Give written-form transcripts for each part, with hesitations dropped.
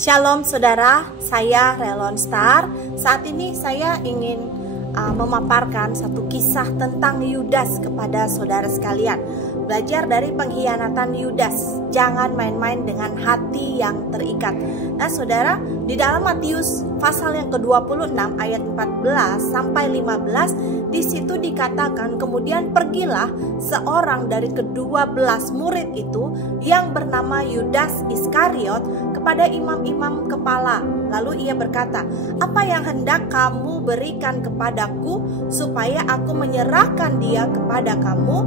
Shalom saudara, saya Relon Star. Saat ini saya ingin memaparkan satu kisah tentang Yudas kepada saudara sekalian. Belajar dari pengkhianatan Yudas. Jangan main-main dengan hati yang terikat. Nah saudara, di dalam Matius pasal yang ke-26 ayat 14 sampai 15, di situ dikatakan, kemudian pergilah seorang dari ke-12 murid itu yang bernama Yudas Iskariot kepada imam-imam kepala. Lalu ia berkata, "Apa yang hendak kamu berikan kepadaku supaya aku menyerahkan dia kepada kamu?"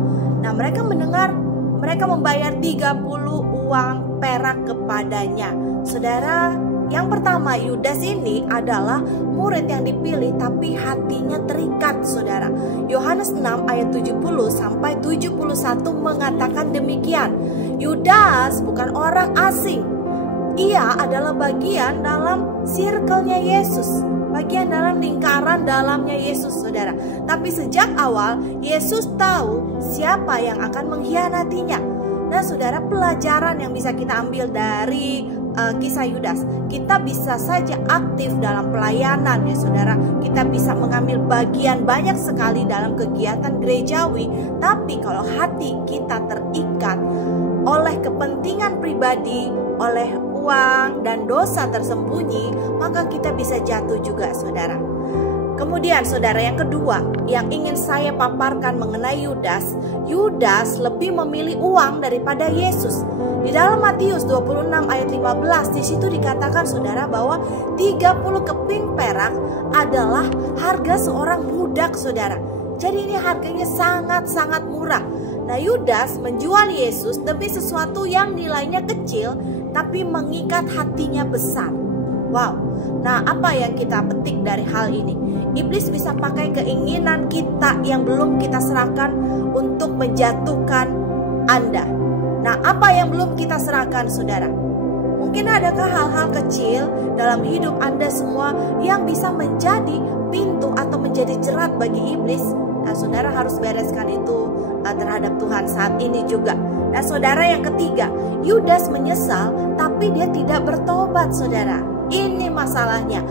Nah mereka mendengar, mereka membayar 30 uang perak kepadanya. Saudara, yang pertama, Yudas ini adalah murid yang dipilih tapi hatinya terikat, saudara. Yohanes 6 ayat 70 sampai 71 mengatakan demikian. Yudas bukan orang asing. Ia adalah bagian dalam circle-nya Yesus, bagian dalam lingkaran dalamnya Yesus, saudara. Tapi sejak awal Yesus tahu siapa yang akan mengkhianatinya. Nah saudara, pelajaran yang bisa kita ambil dari kisah Yudas, kita bisa saja aktif dalam pelayanan ya saudara. Kita bisa mengambil bagian banyak sekali dalam kegiatan gerejawi, tapi kalau hati kita terikat oleh kepentingan pribadi, oleh uang dan dosa tersembunyi, maka kita bisa jatuh juga saudara. Kemudian saudara, yang kedua yang ingin saya paparkan mengenai Yudas, Yudas lebih memilih uang daripada Yesus. Di dalam Matius 26 ayat 15, di situ dikatakan saudara bahwa 30 keping perak adalah harga seorang budak saudara. Jadi ini harganya sangat-sangat murah. Nah Yudas menjual Yesus demi sesuatu yang nilainya kecil tapi mengikat hatinya besar. Wow. Nah apa yang kita petik dari hal ini? Iblis bisa pakai keinginan kita yang belum kita serahkan untuk menjatuhkan Anda. Nah apa yang belum kita serahkan saudara? Mungkin adakah hal-hal kecil dalam hidup Anda semua yang bisa menjadi pintu atau menjadi jerat bagi iblis? Nah saudara harus bereskan itu terhadap Tuhan saat ini juga. Nah saudara, yang ketiga, Yudas menyesal tapi dia tidak bertobat saudara. Ini masalahnya.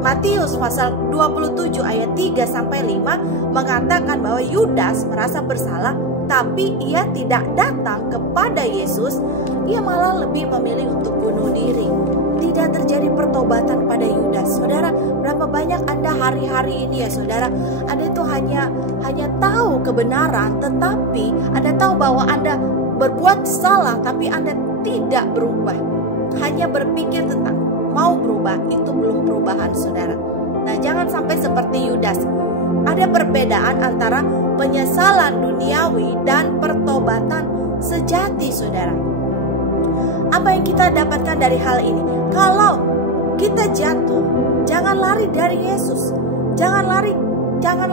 Matius pasal 27 ayat 3 sampai 5 mengatakan bahwa Yudas merasa bersalah tapi ia tidak datang kepada Yesus. Ia malah lebih memilih untuk bunuh diri. Tidak terjadi pertobatan pada Yudas. Saudara, berapa banyak Anda hari-hari ini ya saudara, Anda itu hanya tahu kebenaran, tetapi Anda tahu bahwa Anda berbuat salah tapi Anda tidak berubah. Hanya berpikir tentang mau berubah, itu belum perubahan saudara. Nah jangan sampai seperti Yudas. Ada perbedaan antara penyesalan duniawi dan pertobatan sejati saudara. Apa yang kita dapatkan dari hal ini? Kalau kita jatuh, jangan lari dari Yesus. Jangan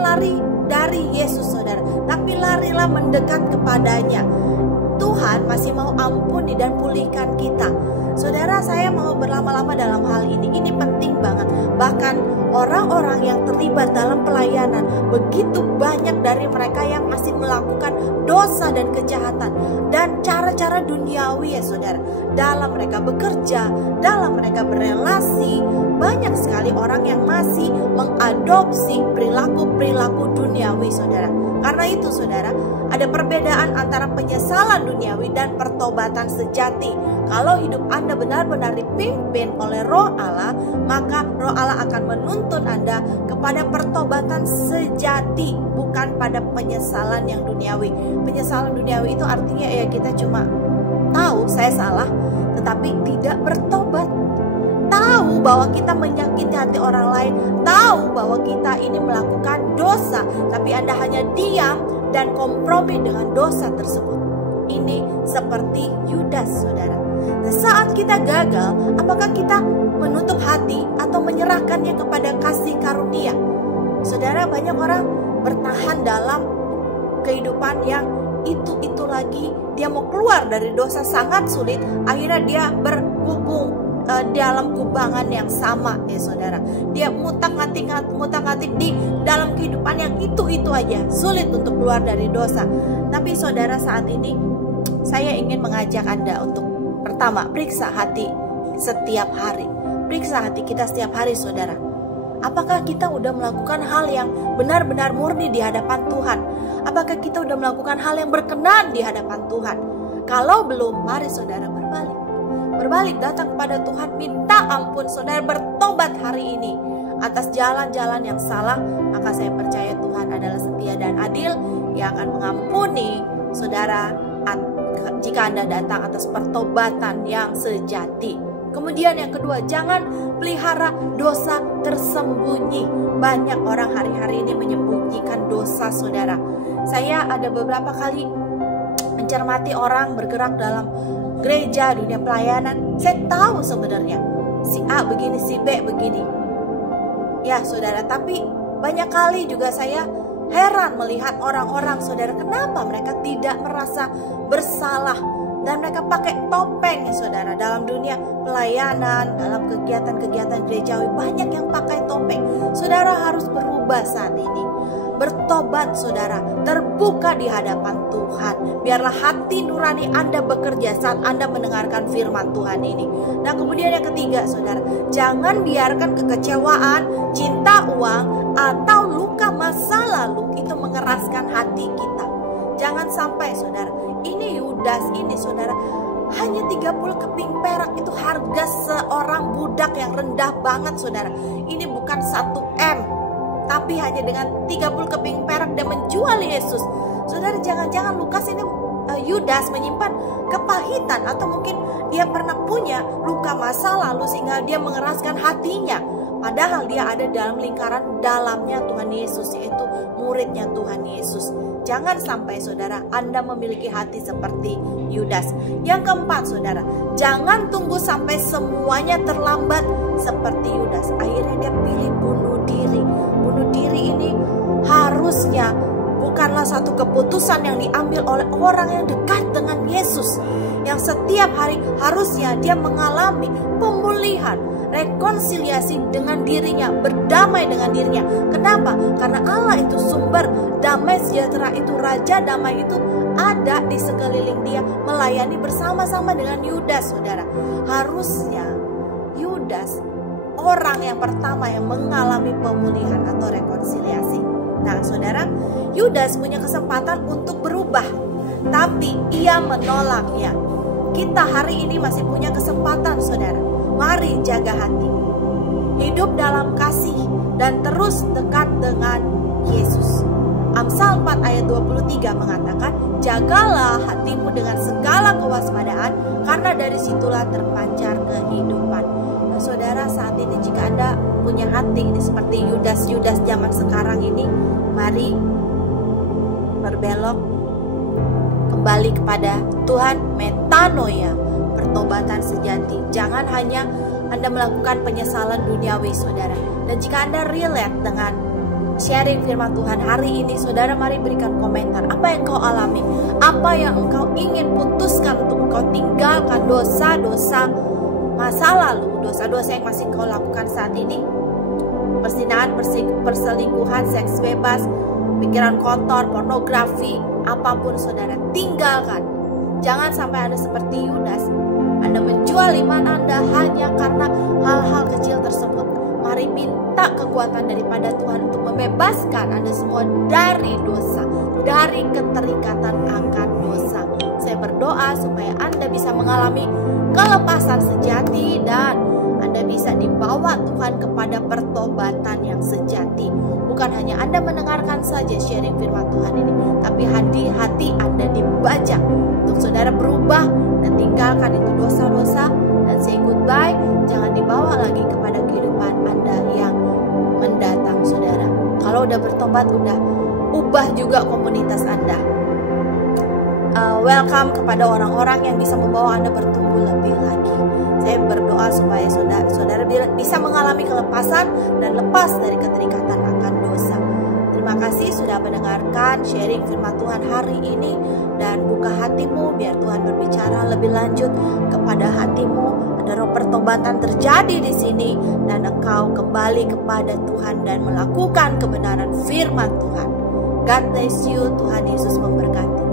lari dari Yesus saudara, tapi larilah mendekat kepadanya. Tuhan masih mau ampuni dan pulihkan kita. Saudara, saya mau berlama-lama dalam hal ini. Ini penting banget. Bahkan orang-orang yang terlibat dalam pelayanan, begitu banyak dari mereka yang masih melakukan dosa dan kejahatan dan cara-cara duniawi ya saudara. Dalam mereka bekerja, dalam mereka berelasi, banyak sekali orang yang masih mengadopsi perilaku-perilaku duniawi saudara. Karena itu saudara, ada perbedaan antara penyesalan duniawi dan pertobatan sejati. Kalau hidup Anda benar-benar dipimpin oleh Roh Allah, maka Roh Allah akan menuntun Anda kepada pertobatan sejati, bukan pada penyesalan yang duniawi. Penyesalan duniawi itu artinya ya kita cuma tahu saya salah, tetapi tidak bertobat. Tahu bahwa kita menyakiti hati orang lain, tahu bahwa kita ini melakukan dosa, tapi Anda hanya diam dan kompromi dengan dosa tersebut. Ini seperti Yudas saudara. Nah, saat kita gagal, apakah kita menutup hati atau menyerahkannya kepada kasih karunia? Saudara, banyak orang bertahan dalam kehidupan yang itu lagi. Dia mau keluar dari dosa sangat sulit, akhirnya dia bergabung dalam kubangan yang sama ya saudara. Dia ngutak-ngatik di dalam kehidupan yang itu aja, sulit untuk keluar dari dosa. Tapi saudara, saat ini saya ingin mengajak Anda untuk pertama, periksa hati setiap hari. Periksa hati kita setiap hari, saudara. Apakah kita udah melakukan hal yang benar-benar murni di hadapan Tuhan? Apakah kita udah melakukan hal yang berkenan di hadapan Tuhan? Kalau belum, mari saudara berbalik. Berbalik, datang kepada Tuhan, minta ampun. Saudara bertobat hari ini atas jalan-jalan yang salah, maka saya percaya Tuhan adalah setia dan adil yang akan mengampuni saudara jika Anda datang atas pertobatan yang sejati. Kemudian yang kedua, jangan pelihara dosa tersembunyi. Banyak orang hari-hari ini menyembunyikan dosa, saudara. Saya ada beberapa kali mencermati orang bergerak dalam gereja, dunia pelayanan. Saya tahu sebenarnya si A begini, si B begini. Ya saudara, tapi banyak kali juga saya heran melihat orang-orang, saudara, kenapa mereka tidak merasa bersalah dan mereka pakai topeng, saudara. Dalam dunia pelayanan, dalam kegiatan-kegiatan gerejawi, banyak yang pakai topeng. Saudara harus berubah saat ini. Bertobat, saudara, terbuka di hadapan Tuhan. Biarlah hati nurani Anda bekerja saat Anda mendengarkan firman Tuhan ini. Nah, kemudian yang ketiga, saudara, jangan biarkan kekecewaan, cinta uang, atau luka masa lalu itu mengeraskan hati kita. Jangan sampai, saudara, ini Yudas ini, saudara, hanya 30 keping perak itu harga seorang budak yang rendah banget, saudara. Ini bukan 1 M, tapi hanya dengan 30 keping perak dia menjual Yesus. Saudara, jangan-jangan Lukas ini, Yudas menyimpan kepahitan, atau mungkin dia pernah punya luka masa lalu sehingga dia mengeraskan hatinya. Padahal dia ada dalam lingkaran dalamnya Tuhan Yesus, yaitu muridnya Tuhan Yesus. Jangan sampai, saudara, Anda memiliki hati seperti Yudas. Yang keempat, saudara, jangan tunggu sampai semuanya terlambat seperti Yudas. Akhirnya dia pilih bunuh diri. Bunuh diri ini harusnya bukanlah satu keputusan yang diambil oleh orang yang dekat dengan Yesus, yang setiap hari harusnya dia mengalami pemulihan, rekonsiliasi dengan dirinya, berdamai dengan dirinya. Kenapa? Karena Allah itu sumber damai sejahtera, itu Raja damai itu ada di sekeliling dia, melayani bersama-sama dengan Yudas, saudara. Harusnya Yudas orang yang pertama yang mengalami pemulihan atau rekonsiliasi. Nah, saudara, Yudas punya kesempatan untuk berubah, tapi ia menolaknya. Kita hari ini masih punya kesempatan, saudara. Mari jaga hati, hidup dalam kasih, dan terus dekat dengan Yesus. Amsal 4 ayat 23 mengatakan, jagalah hatimu dengan segala kewaspadaan, karena dari situlah terpancar kehidupan. Nah, saudara, saat ini jika Anda punya hati ini seperti Yudas zaman sekarang ini, mari berbelok kembali kepada Tuhan, metanoia, pertobatan sejati. Jangan hanya Anda melakukan penyesalan duniawi, saudara. Dan jika Anda relate dengan sharing firman Tuhan hari ini, saudara, mari berikan komentar. Apa yang kau alami? Apa yang engkau ingin putuskan untuk engkau tinggalkan? Dosa-dosa masa lalu, dosa-dosa yang masih kau lakukan saat ini, perzinahan, perselingkuhan, seks bebas, pikiran kotor, pornografi, apapun, saudara, tinggalkan. Jangan sampai Anda seperti Yudas, Anda menjual iman Anda hanya karena hal-hal kecil tersebut. Mari minta kekuatan daripada Tuhan untuk membebaskan Anda semua dari dosa, dari keterikatan akan dosa. Saya berdoa supaya Anda bisa mengalami kelepasan sejati dan Anda bisa dibawa Tuhan kepada pertobatan yang sejati. Bukan hanya Anda mendengarkan saja sharing firman Tuhan ini, tapi hati Anda dibajak untuk saudara berubah dan tinggalkan itu dosa-dosa dan say goodbye. Jangan dibawa lagi kepada kehidupan Anda yang mendatang, saudara. Kalau udah bertobat, udah ubah juga komunitas Anda. Welcome kepada orang-orang yang bisa membawa Anda bertumbuh lebih lagi. Saya berdoa supaya saudara bisa mengalami kelepasan dan lepas dari keterikatan akan dosa. Terima kasih sudah mendengarkan sharing firman Tuhan hari ini, dan buka hatimu biar Tuhan berbicara lebih lanjut kepada hatimu. Ada roh pertobatan terjadi di sini dan engkau kembali kepada Tuhan dan melakukan kebenaran firman Tuhan. God bless you. Tuhan Yesus memberkati.